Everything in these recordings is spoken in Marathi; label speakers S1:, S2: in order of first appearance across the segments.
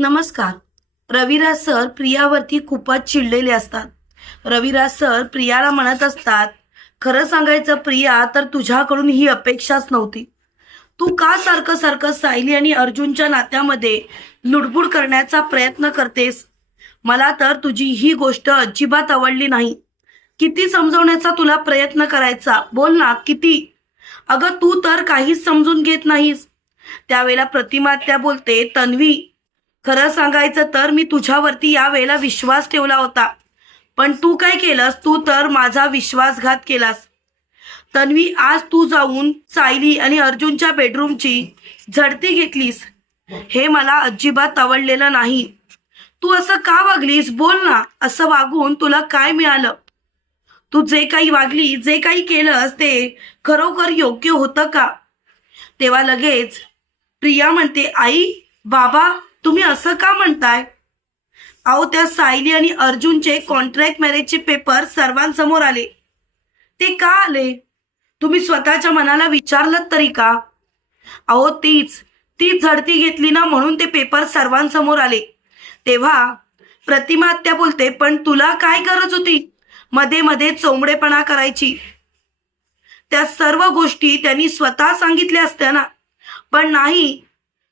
S1: नमस्कार. रविराज सर प्रियावरती खूपच चिडलेले असतात. रविराज सर प्रियाला म्हणत असतात खरं सांगायचं प्रिया तर तुझ्याकडून ही अपेक्षाच नव्हती. तू का सारखं सारखं सायली आणि अर्जुनच्या नात्यामध्ये लुडबुड करण्याचा प्रयत्न करतेस? मला तर तुझी ही गोष्ट अजिबात आवडली नाही. किती समजवण्याचा तुला प्रयत्न करायचा? बोल ना किती? अगं तू तर काहीच समजून घेत नाहीस. त्यावेळेला प्रतिमा त्या बोलते तन्वी खरं सांगायचं तर मी तुझ्यावरती यावेळेला विश्वास ठेवला होता. पण तू काय केलंस? तू तर माझा विश्वासघात केलास. तन्वी आज तू जाऊन सायली आणि अर्जुनच्या बेडरूमची झडती घेतलीस. हे मला अजिबात आवडलेलं नाही. तू असं का वागलीस? बोल ना. असं वागून तुला काय मिळालं? तू जे काही वागली जे काही केलंस ते खरोखर योग्य होतं का? तेव्हा लगेच प्रिया म्हणते आई बाबा तुम्ही असं का म्हणताय? अहो त्या सायली आणि अर्जुनचे कॉन्ट्रॅक्ट मॅरेजचे पेपर सर्वांसमोर आले. ते का आले? तुम्ही स्वतःच्या मनाला विचारलं तरी का? अहो तीच तीच झडती घेतली ना म्हणून ते पेपर सर्वांसमोर आले. तेव्हा प्रतिमा त्या बोलते पण तुला काय गरज होती? मध्ये मध्ये चोंबडेपणा करायची. त्या सर्व गोष्टी त्यांनी स्वतः सांगितल्या असत्या ना. पण नाही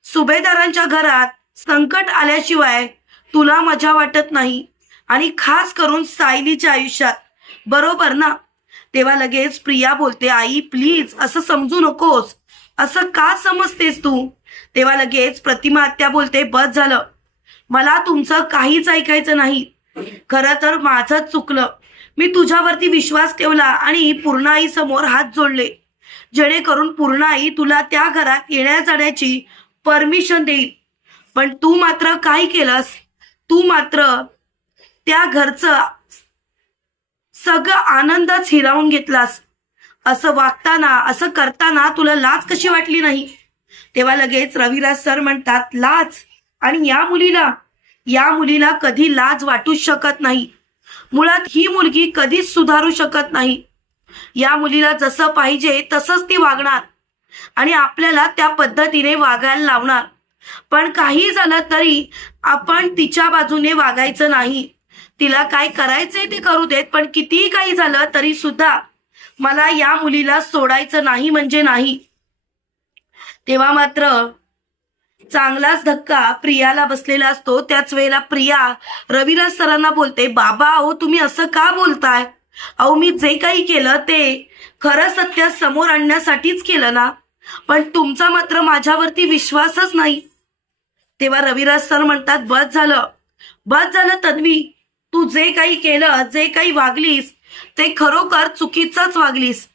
S1: सुभेदारांच्या घरात संकट आल्याशिवाय तुला मजा वाटत नाही. आणि खास करून सायलीच्या आयुष्यात. बरोबर ना? तेव्हा लगेच प्रिया बोलते आई प्लीज असं समजू नकोस. असं का समजतेस तू? तेव्हा लगेच प्रतिमा आत्या बोलते बस झालं. मला तुमचं काहीच ऐकायचं नाही. खरं तर माझंच चुकलं. मी तुझ्यावरती विश्वास ठेवला आणि पूर्णाई समोर हात जोडले. जेणेकरून पूर्णाई तुला त्या घरात येण्या जाण्याची परमिशन देईल. पण तू मात्र काय केलंस? तू मात्र त्या घरचं सगळं आनंदच हिरावून घेतलास. असं वागताना असं करताना तुला लाज कशी वाटली नाही? तेव्हा लगेच रविराज सर म्हणतात लाज. आणि या मुलीला या मुलीला कधी लाज वाटूच शकत नाही. मुळात ही मुलगी कधीच सुधारू शकत नाही. या मुलीला जसं पाहिजे तसंच ती वागणार आणि आपल्याला त्या पद्धतीने वागायला लावणार. पण काही झालं तरी आपण तिच्या बाजूने वागायचं नाही. तिला काय करायचंय ते करू देत पण कितीही काही झालं तरी सुद्धा मला या मुलीला सोडायचं नाही म्हणजे नाही. तेव्हा मात्र चांगलाच धक्का प्रियाला बसलेला असतो. त्याच वेळेला प्रिया रविराज सरांना बोलते बाबा अहो तुम्ही असं का बोलताय? अहो मी जे काही केलं ते खरं सत्य समोर आणण्यासाठीच केलं ना. पण तुमचा मात्र माझ्यावरती विश्वासच नाही. तेव्हा रविराज सर म्हणतात बस झालं. बस झालं तन्वी तू जे काही केलं जे काही वागलीस ते खरोखर चुकीचंच वागलीस.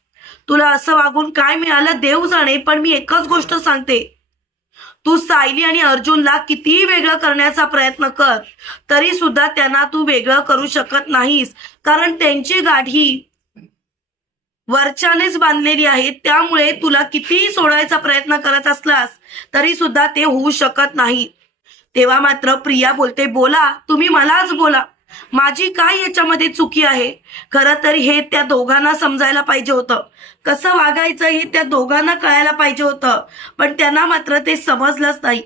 S1: तुला असं वागून काय मिळालं देव जाणे पण मी एकच गोष्ट सांगते. तू सायली आणि अर्जुनला कितीही वेगळं करण्याचा प्रयत्न कर तरी सुद्धा त्यांना तू वेगळं करू शकत नाहीस कारण त्यांची गाठी वरच्यानेच बांधलेली आहे. त्यामुळे तुला कितीही सोडायचा प्रयत्न करत असलास तरी सुद्धा ते होऊ शकत नाही. तेव्हा मात्र प्रिया बोलते बोला तुम्ही मलाच बोला. माझी काय याच्यामध्ये चुकी आहे? खरं तर हे त्या दोघांना समजायला पाहिजे होतं. कसं वागायचं हे त्या दोघांना कळायला पाहिजे होतं पण त्यांना मात्र ते समजलंच नाही.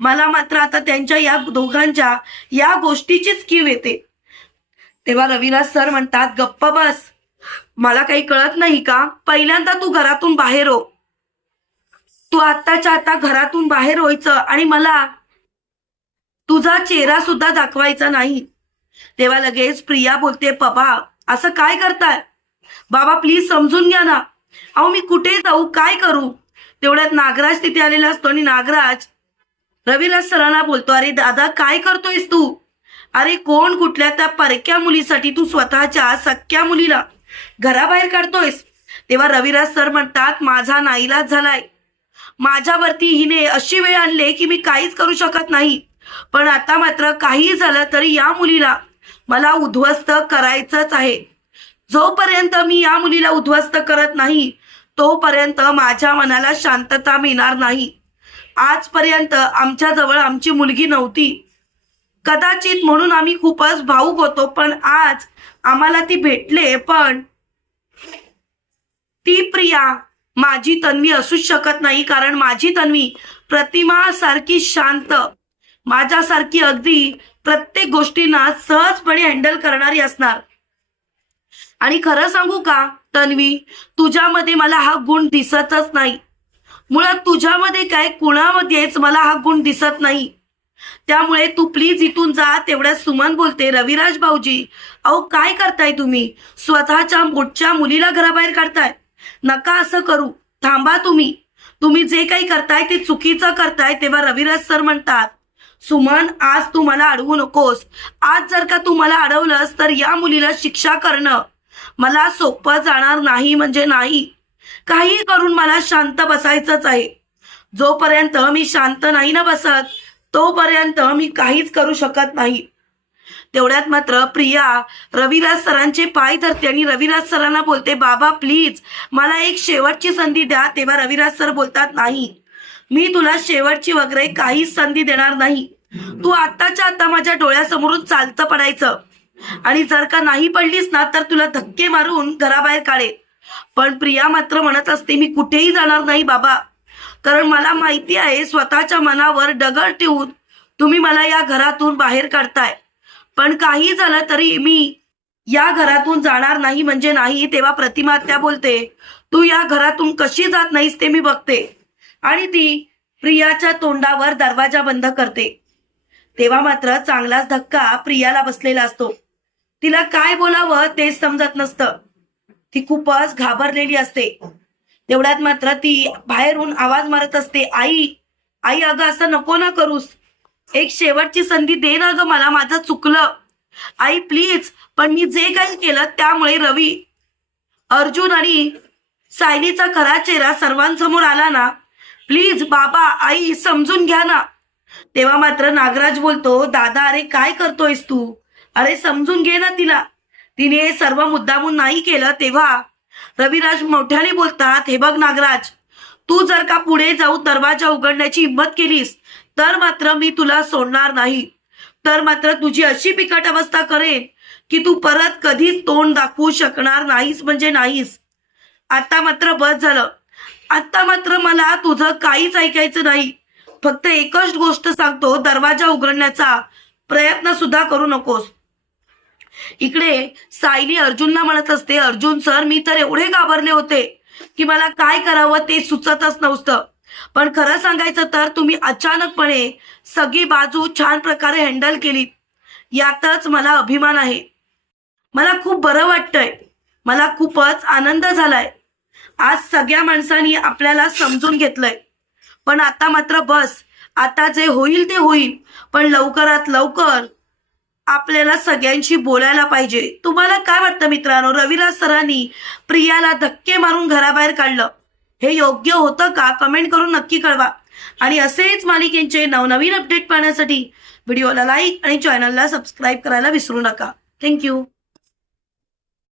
S1: मला मात्र आता त्यांच्या या दोघांच्या या गोष्टीचीच कीव येते. तेव्हा रविराज सर म्हणतात गप्प बस. मला काही कळत नाही का? पहिल्यांदा तू घरातून बाहेर हो. तू आत्ताच्या आता घरातून बाहेर व्हायचं आणि मला तुझा चेहरा सुद्धा दाखवायचा नाही. तेव्हा लगेच प्रिया बोलते पप्पा असं काय करताय? बाबा प्लीज समजून घ्या ना. अहो मी कुठे जाऊ? काय करू? तेवढ्यात नागराज तिथे आलेला असतो आणि नागराज रवीला सरांना बोलतो अरे दादा काय करतोयस तू? अरे कोण कुठल्या त्या परक्या मुलीसाठी तू स्वतःच्या सख्या मुलीला घराबाहेर काढतोयस. तेव्हा रविराज सर म्हणतात माझा नाईलाज झालाय. माझ्यावरती हिने अशी वेळ आणले की मी काहीच करू शकत नाही. पण आता मात्र काही झालं तरी या मुलीला मला उद्ध्वस्त करायचंच आहे. जोपर्यंत मी या मुलीला उद्ध्वस्त करत नाही तोपर्यंत माझ्या मनाला शांतता मिळणार नाही. आजपर्यंत आमच्याजवळ आमची मुलगी नव्हती. कदाचित म्हणून आम्ही खूपच भाऊक होतो पण आज आम्हाला ती भेटले पण ती प्रिया माझी तन्वी असूच शकत नाही कारण माझी तन्वी प्रतिमा सारखी शांत माझ्यासारखी अगदी प्रत्येक गोष्टींना सहजपणे हँडल करणारी असणार. आणि खरं सांगू का तन्वी तुझ्यामध्ये मला हा गुण दिसतच नाही. मुळात तुझ्यामध्ये काय कुणामध्येच मला हा गुण दिसत नाही. त्यामुळे तू प्लीज इथून जा तेवढ्या सुमन बोलते रविराज भाऊजी अहो काय करताय तुम्ही? स्वतःच्या मोठच्या मुलीला घराबाहेर काढताय. नका असं करू. थांबा तुम्ही. तुम्ही जे काही करताय ते चुकीचं करताय तेव्हा रविराज सर म्हणतात सुमन आज तू मला अडवू नकोस. आज जर का तू मला अडवलंस तर या मुलीला शिक्षा करणं मला सोपं जाणार नाही म्हणजे नाही. काही करून मला शांत बसायचंच आहे. जोपर्यंत मी शांत नाही ना बसत तोपर्यंत मी काहीच करू शकत नाही. तेवढ्यात मात्र प्रिया रविराज सरांचे पाय धरते आणि रविराज सरांना बोलते बाबा प्लीज मला एक शेवटची संधी द्या. तेव्हा रविराज सर बोलतात नाही मी तुला शेवटची वगैरे काहीच संधी देणार नाही. तू आत्ताच्या आता माझ्या डोळ्यासमोरून चालतं पडायचं. आणि जर का नाही पडलीस ना तर तुला धक्के मारून घराबाहेर काढे पण प्रिया मात्र म्हणत असते मी कुठेही जाणार नाही बाबा. कारण मला माहिती आहे स्वतःच्या मनावर डगर ठेवून तुम्ही मला या घरातून बाहेर काढताय. पण काही झालं तरी मी या घरातून जाणार नाही म्हणजे नाही तेव्हा प्रतिमा त्या बोलते तू या घरातून कशी जात नाहीस ते मी बघते. आणि ती प्रियाच्या तोंडावर दरवाजा बंद करते. तेव्हा मात्र चांगलाच धक्का प्रियाला बसलेला असतो. तिला काय बोलावं तेच समजत नसतं. ती खूपच घाबरलेली असते. तेवढ्यात मात्र ती बाहेरून आवाज मारत असते आई आई अगं असं नको ना करूस. एक शेवटची संधी दे ना ग मला माझं चुकलं. आई प्लीज पण मी जे काही केलं त्यामुळे रवी अर्जुन आणि सायलीचा खरा चेहरा सर्वांसमोर आला ना प्लीज बाबा आई समजून घ्या ना. तेव्हा मात्र नागराज बोलतो दादा अरे काय करतोयस तू? अरे समजून घे ना तिला. तिने सर्व मुद्दामून नाही केलं तेव्हा रविराज मोठ्याने बोलतात हे बघ नागराज तू जर का पुढे जाऊ दरवाजा उघडण्याची हिंमत केलीस तर मात्र मी तुला सोडणार नाही. तर मात्र तुझी अशी बिकट अवस्था करेन की तू परत कधीच तोंड दाखवू शकणार नाहीस म्हणजे नाहीस. आता मात्र बस झालं. आता मात्र मला तुझं काहीच ऐकायचं नाही. फक्त एकच गोष्ट सांगतो दरवाजा उघडण्याचा प्रयत्न सुद्धा करू नकोस. इकडे सायली अर्जुनला म्हणत असते अर्जुन सर मी तर एवढे घाबरले होते की मला काय करावं ते सुचतच नव्हतं. पण खरं सांगायचं तर तुम्ही अचानकपणे सगळी बाजू छान प्रकारे हँडल केली. यातच मला अभिमान आहे. मला खूप बरं वाटतंय. मला खूपच आनंद झालाय. आज सगळ्या माणसांनी आपल्याला समजून घेतलंय. पण आता मात्र बस. आता जे होईल ते होईल. पण लवकरात लवकर आपल्याला सगळ्यांशी बोलायला पाहिजे. तुम्हाला काय वाटतं मित्रांनो? रविराज सरांनी प्रियाला धक्के मारून घराबाहेर काढलं. हे योग्य होतं का? कमेंट करून नक्की कळवा. आणि असेच मालिकेंचे नवनवीन अपडेट पाहण्यासाठी व्हिडिओला लाईक आणि चॅनलला सबस्क्राईब करायला विसरू नका. थँक्यू.